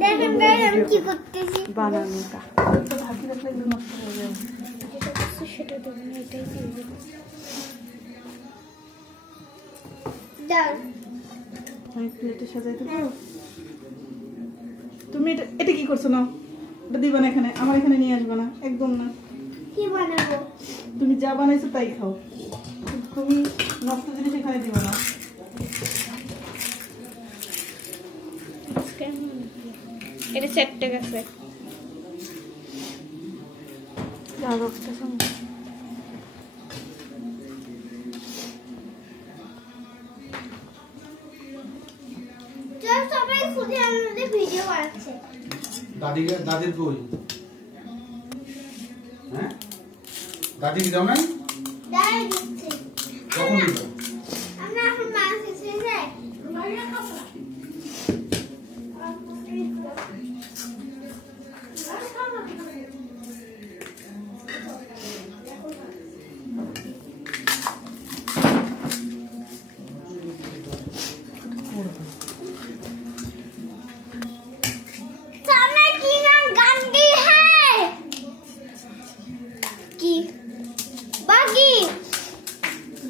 দেখেন গাইস আমি কি করতেছি বানানোটা তো ঢাকি রাখলে এগুলো নষ্ট হয়ে যাবে। যেটা করছি সেটা দেব না, এটাই দেব। দাও আমি প্লেটে সাজাই দেবো। তুমি এটা কি করছো? না এটা দিবা না এখানে, আমার এখানে নিয়ে আসবে না একদম না। কি বানাবো? তুমি যা বানাইছো তাই খাও, তুমি নষ্ট জিনিস এখানে দিবা না। এটা 4 গেছে। সবাই খুঁজে আমাদের ভিডিও বানাচ্ছে। দাদির বই, হ্যাঁ দাদি কি দাও নাই? দাঁড়াই দিচ্ছে। কখন দিবা? আমরা এখন মাছ এসে যাই।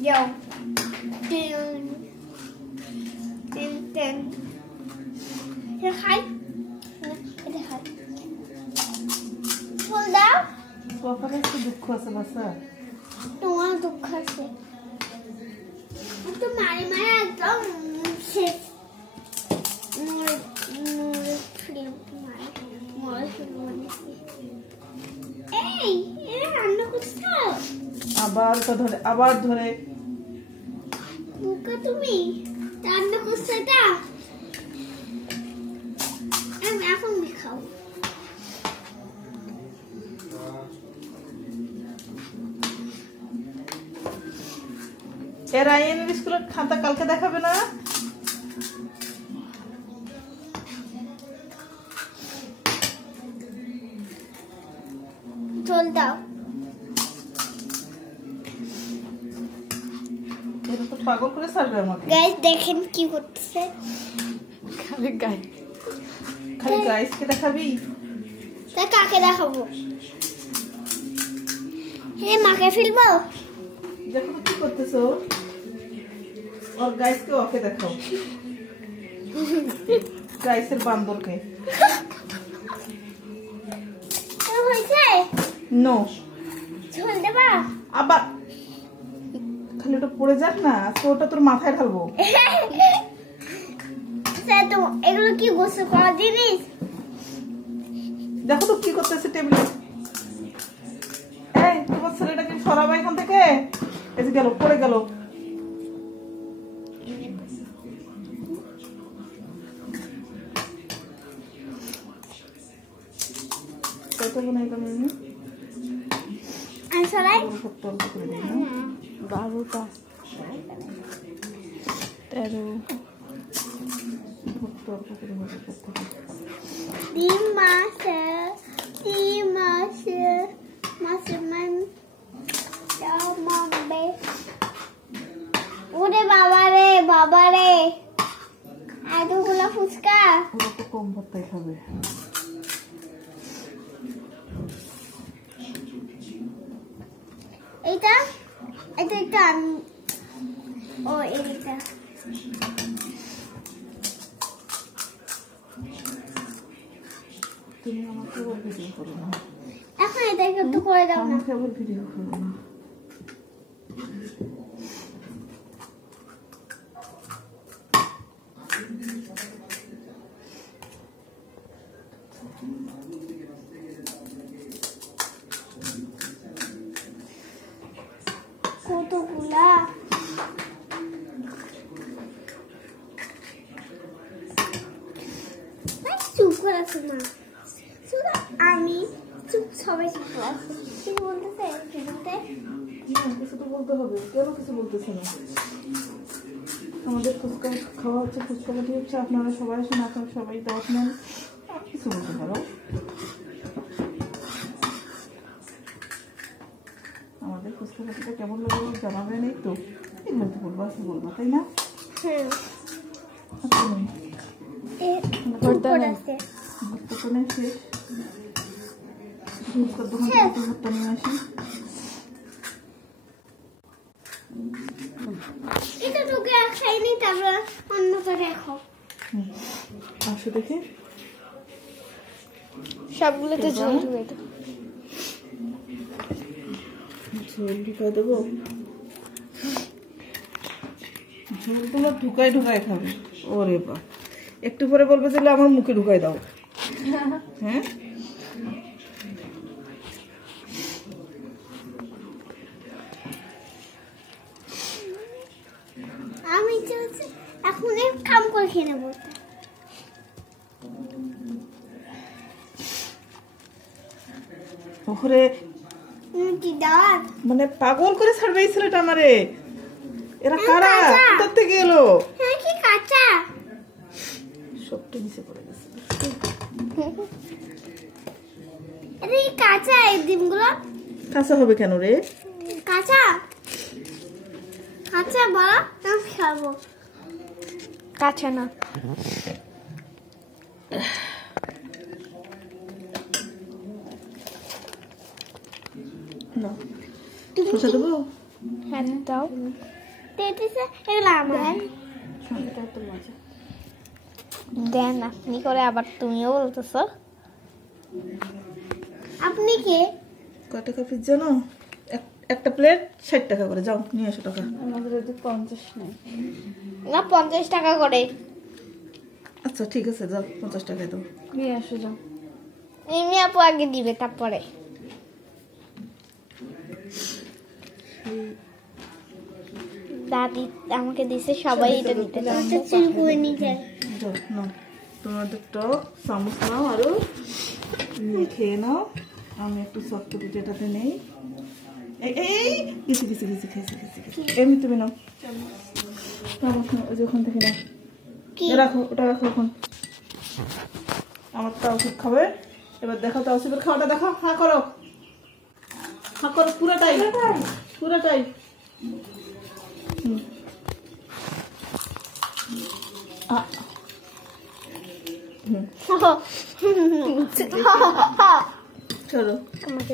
Yo. Dun. Dun dun. Thế khai. Thế khai. Hold down. বাবার একটু দুঃখ আছে বাসা। তোমার দুঃখ আছে। তো মারি মারি একদম শেষ। এই এটা রান্না করছো? আবার ধরে বুকা তুমি রান্না করছো এটা? আমি এখন খাও। এর আইএন স্কুলের খাতা কালকে দেখাবে না? চল দাও। এটা তো পাগল করে ছাড়বে আমাকে। গাইস দেখেন কি করতেছে। খালি গাইসকে দেখাবি? তা কাকে দেখাবো? মাকে ফেলবো? দেখো তো কি করতেছো। और गाइस के ओके देखाओ। गाइसের বান্দরকে। তো হইছে? নো। ঝোল দেবা? আবার খালি ওটা পড়ে যাক না, তো ওটা তোর মাথায় ঢালবো। স্যার তো এগুলো কি গোসল করা জিনিস? দেখো তো কি করতেছে টেবিলে। এই তোমার ছেলেটাকে সরাবা এখান থেকে। এই যে গেল, পড়ে গেল। কত বানাই তুমি? আমি সরাই 12টা 13 ওরে বাবা রে এতগুলো ফুচকা। ওরা তো কম ভর্তাই খাবে। এটা ও এইটা তুমি আমাকে আবার ভিডিও করো না। এখন এটা একটু করে দাও না। আমাকে আবার ভিডিও করো না। কতগুলা চুপ করে আছো না, শুধু আমি চুপ, সবাই চুপ করে আছে। কি বলতেছে বলতে? কিছু তো বলতে হবে, কেন কিছু বলতেছে না? আমাদের ফুচকা খাওয়া হচ্ছে, ফুচকা পাটি হচ্ছে, আপনারা সবাই আসেন, আপনারা সবাই দাওয়াত নেন, আর কিছু বলতে পারো। আমাদের ফুচকা পাটিটা কেমন লাগলো জানাবেন, এই তো এর মধ্যে বলবো, আছে বলবো, তাই না? হ্যাঁ। আচ্ছা ভর্তা নেই আছে ভর্তা তো নেই শেষ ফুচকার দোকান থেকে ভর্তা নিয়ে আসি এটা তোকে খাইনি তারপর অন্যটা রেখো আসো দেখি সবগুলোতে ঝোল ঢুকে দাও ঝোল ঢুকাই দেবো ঝোল তোমার ঢুকাই ঢুকাই খাবে ওরে বা একটু পরে বলবে যে আমার মুখে ঢুকাই দাও হ্যাঁ আমি চলছি এখন কাম করে খেয়ে নেবো ওরে কি দাঁত মানে পাগল করে ছাড়বে এই ছেলেটা আমারে এরা কারা কাঁচা। কোথা থেকে এলো হ্যাঁ কি কাঁচা সবটা নিচে পড়ে গেছে এটা কি কাঁচা এই ডিমগুলো কাঁচা হবে কেন রে কাঁচা কাঁচা বলো আমি খাবো কাঁচা না না শসা দেবো হ্যাঁ দাও তেতিছে এগুলো আমার সঙ্গেটা এত মজা দেন আপনি করে আবার তুমিও বলতেছো আপনি কে কয় টাকা পিস জানো একটা প্লেট 60 টাকা করে যাও নিয়ে আসো টাকা আমাদের ওদের 50 নেই না 50 টাকা করে আচ্ছা ঠিক আছে যাও 50 টাকায় দাও নিয়ে আসো যাও এমনি আপু আগে দিবে তারপরে দাদি আমাকে দিছে সবাই এটা দিতে চাচ্ছে চুল করে নিতে যাও নাও তোমাদের টক চামচ নাও আরো নিয়ে খেয়ে নাও আমি একটু সফট যেটাতে নেই এই এই গেছি গেছি গেছি খেয়েছি গেছি এমনি তুমি নাও চামচ নাও ওই যে ওখান থেকে নাও কি রাখো ওটা রাখো এখন আমার তাওসিফ খাবে এবার দেখো তাওসিফের খাওয়াটা দেখো হা করো পুরোটাই পুরোটাই চলো আমাকে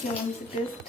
কেমন টেস্ট